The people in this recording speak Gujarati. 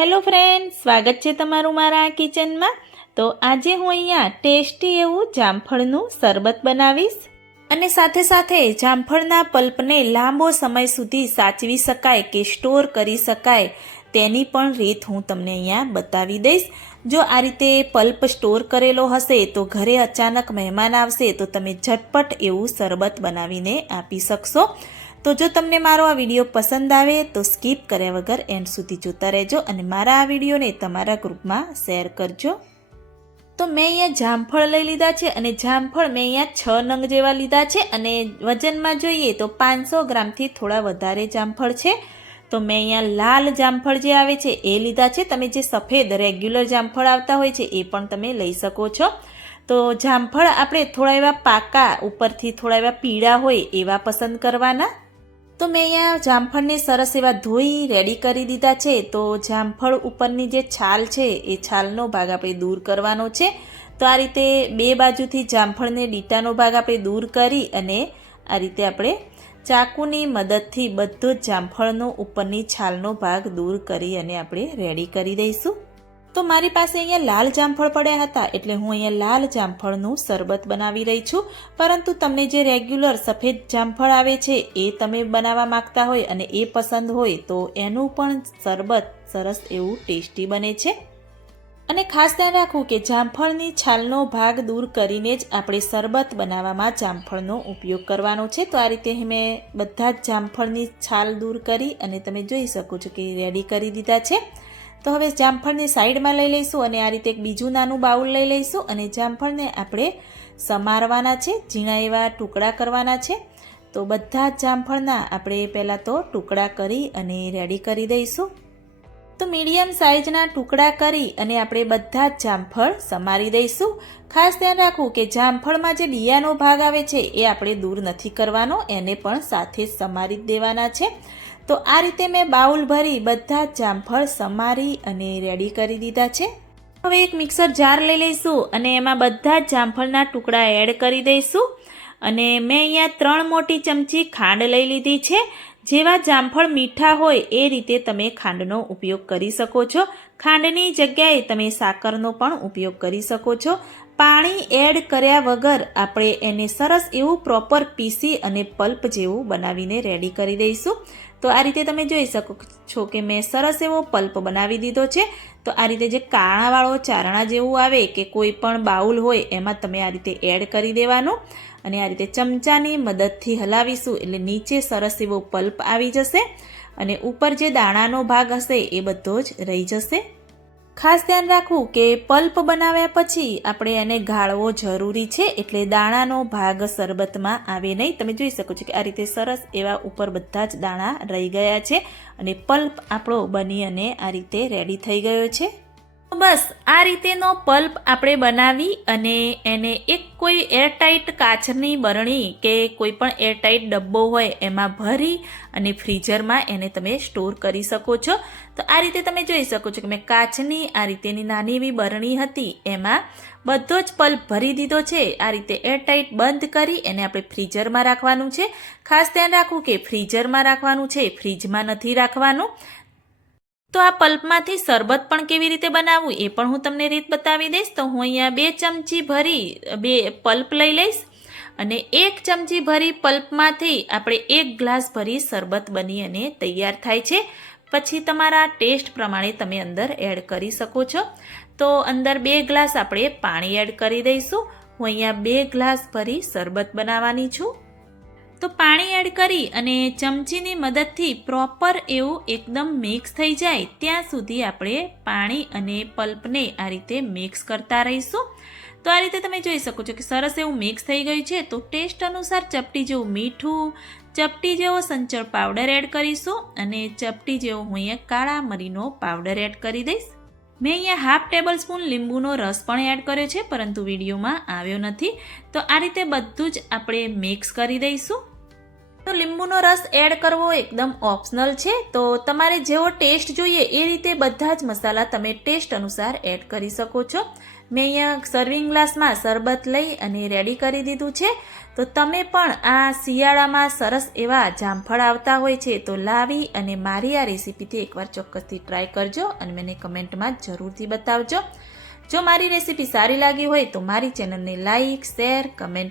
હેલો ફ્રેન્ડ સ્વાગત છે તમારું મારા કિચનમાં. તો આજે હું અહીંયા ટેસ્ટી એવું જામફળનું શરબત બનાવીશ અને સાથે સાથે જામફળના પલ્પને લાંબો સમય સુધી સાચવી શકાય કે સ્ટોર કરી શકાય તેની પણ રીત હું તમને અહીંયા બતાવી દઈશ. જો આ રીતે પલ્પ સ્ટોર કરેલો હશે તો ઘરે અચાનક મહેમાન આવશે તો તમે ઝટપટ એવું શરબત બનાવીને આપી શકશો. તો જો તમને મારો આ વીડિયો પસંદ આવે તો સ્કીપ કર્યા વગર એન્ડ સુધી જોતા રહેજો અને મારા આ વિડીયોને તમારા ગ્રુપમાં શેર કરજો. તો મેં અહીંયા જામફળ લઈ લીધા છે અને જામફળ મેં અહીંયા છ નંગ જેવા લીધા છે અને વજનમાં જોઈએ તો પાંચસો ગ્રામથી થોડા વધારે જામફળ છે. તો મેં અહીંયા લાલ જામફળ જે આવે છે એ લીધા છે. તમે જે સફેદ રેગ્યુલર જામફળ આવતા હોય છે એ પણ તમે લઈ શકો છો. તો જામફળ આપણે થોડા એવા પાકા ઉપરથી થોડા એવા પીળા હોય એવા પસંદ કરવાના. તો મેં અહીંયા જામફળને સરસ એવા ધોઈ રેડી કરી દીધા છે. તો જામફળ ઉપરની જે છાલ છે, એ છાલનો ભાગ આપણે દૂર કરવાનો છે. તો આ રીતે બે બાજુથી જામફળને ડીટાનો ભાગ આપણે દૂર કરી અને આ રીતે આપણે ચાકુની મદદથી બધો જામફળનો ઉપરની છાલનો ભાગ દૂર કરી અને આપણે રેડી કરી દઈશું. તો મારી પાસે અહીંયા લાલ જામફળ પડ્યા હતા એટલે હું અહીંયા લાલ જામફળનું શરબત બનાવી રહી છું. પરંતુ તમને જે રેગ્યુલર સફેદ જામફળ આવે છે, એ તમે બનાવવા માંગતા હોય અને એ પસંદ હોય, તો એનું પણ શરબત સરસ એવું ટેસ્ટી બને છે. અને ખાસ ધ્યાન રાખવું કે જામફળની છાલનો ભાગ દૂર કરીને જ આપણે શરબત બનાવવામાં જામફળનો ઉપયોગ કરવાનો છે. તો આ રીતે મેં બધા જ જામફળની છાલ દૂર કરી અને તમે જોઈ શકો છો કે રેડી કરી દીધા છે. તો હવે જામફળને સાઈડમાં લઈ લઈશું અને આ રીતે એક બીજું નાનું બાઉલ લઈ લઈશું અને જામફળને આપણે સમારવાના છે, ઝીણા એવા ટુકડા કરવાના છે. તો બધા જ જામફળના આપણે પહેલાં તો ટુકડા કરી અને રેડી કરી દઈશું. તો મીડિયમ સાઇઝના ટુકડા કરી અને આપણે બધા જ જામફળ સમારી દઈશું. ખાસ ધ્યાન રાખવું કે જામફળમાં જે બિયાનો ભાગ આવે છે, એ આપણે દૂર નથી કરવાનો, એને પણ સાથે જ સમારી દેવાના છે. તો આ રીતે મેં બાઉલ ભરી બધા જામફળ સમારી અને રેડી કરી દીધા છે. હવે એક મિક્સર જાર લઈ લઈશું અને એમાં બધા જ જામફળના ટુકડા એડ કરી દઈશું. અને મેં અહીંયા ત્રણ મોટી ચમચી ખાંડ લઈ લીધી છે. જેવા જામફળ મીઠા હોય એ રીતે તમે ખાંડનો ઉપયોગ કરી શકો છો. ખાંડની જગ્યાએ તમે સાકરનો પણ ઉપયોગ કરી શકો છો. પાણી એડ કર્યા વગર આપણે એને સરસ એવું પ્રોપર પીસી અને પલ્પ જેવું બનાવીને રેડી કરી દઈશું. તો આ રીતે તમે જોઈ શકો છો કે મેં સરસ એવો પલ્પ બનાવી દીધો છે. તો આ રીતે જે કાણાવાળો ચારણા જેવું આવે કે કોઈ પણ બાઉલ હોય, એમાં તમે આ રીતે એડ કરી દેવાનું અને આ રીતે ચમચાની મદદથી હલાવીશું એટલે નીચે સરસ એવો પલ્પ આવી જશે અને ઉપર જે દાણાનો ભાગ હશે એ બધો જ રહી જશે. ખાસ ધ્યાન રાખવું કે પલ્પ બનાવ્યા પછી આપણે એને ગાળવો જરૂરી છે એટલે દાણાનો ભાગ શરબતમાં આવે નહીં. તમે જોઈ શકો છો કે આ રીતે સરસ એવા ઉપર બધા જ દાણા રહી ગયા છે અને પલ્પ આપણો બની અને આ રીતે રેડી થઈ ગયો છે. બસ, આ રીતેનો પલ્પ આપણે બનાવી અને એને એક કોઈ એરટાઈટ કાચની બરણી કે કોઈ પણ એરટાઈટ ડબ્બો હોય એમાં ભરી અને ફ્રીઝરમાં એને તમે સ્ટોર કરી શકો છો. તો આ રીતે તમે જોઈ શકો છો કે મેં કાચની, આ રીતેની નાની એવી બરણી હતી, એમાં બધો જ પલ્પ ભરી દીધો છે. આ રીતે એરટાઈટ બંધ કરી એને આપણે ફ્રીઝરમાં રાખવાનું છે. ખાસ ધ્યાન રાખવું કે ફ્રીઝરમાં રાખવાનું છે ફ્રીજમાં નથી રાખવાનું. તો આ પલ્પમાંથી શરબત પણ કેવી રીતે બનાવવું એ પણ હું તમને રીત બતાવી દઈશ. તો હું અહીંયા બે ચમચી ભરી, બે પલ્પ લઈ લઈશ અને એક ચમચી ભરી પલ્પમાંથી આપણે એક ગ્લાસ ભરી શરબત બની અને તૈયાર થાય છે. પછી તમારા ટેસ્ટ પ્રમાણે તમે અંદર એડ કરી શકો છો. તો અંદર બે ગ્લાસ આપણે પાણી એડ કરી દઈશું. હું અહીંયા બે ગ્લાસ ભરી શરબત બનાવવાની છું. તો પાણી એડ કરી અને ચમચીની મદદથી પ્રોપર એવું એકદમ મિક્સ થઈ જાય, ત્યાં સુધી આપણે પાણી અને પલ્પને આ રીતે મિક્સ કરતા રહીશું. તો આ રીતે તમે જોઈ શકો છો કે સરસ એવું મિક્સ થઈ ગયું છે. તો ટેસ્ટ અનુસાર ચપટી જેવું મીઠું, ચપટી જેવો સંચળ પાવડર એડ કરીશું અને ચપટી જેવો હું અહીંયા કાળા મરીનો પાવડર એડ કરી દઈશ. મેં અહીંયા હાફ ટેબલ સ્પૂન લીંબુનો રસ પણ એડ કર્યો છે, પરંતુ વિડીયોમાં આવ્યો નથી. તો આ રીતે બધું જ આપણે મિક્સ કરી દઈશું. તો લીંબુનો રસ એડ કરવો એકદમ ઓપ્શનલ છે. તો તમારે જેવો ટેસ્ટ જોઈએ એ રીતે બધા જ મસાલા તમે ટેસ્ટ અનુસાર એડ કરી શકો છો. મેં અહીંયા સર્વિંગ ગ્લાસમાં શરબત લઈ અને રેડી કરી દીધું છે. તો તમે પણ આ શિયાળામાં સરસ એવા જામફળ આવતા હોય છે તો લાવી અને મારી આ રેસીપીથી એકવાર ચોક્કસથી ટ્રાય કરજો અને મને કમેન્ટમાં જરૂરથી બતાવજો. જો મારી રેસીપી સારી લાગી હોય તો મારી ચેનલને લાઇક શેર કમેન્ટ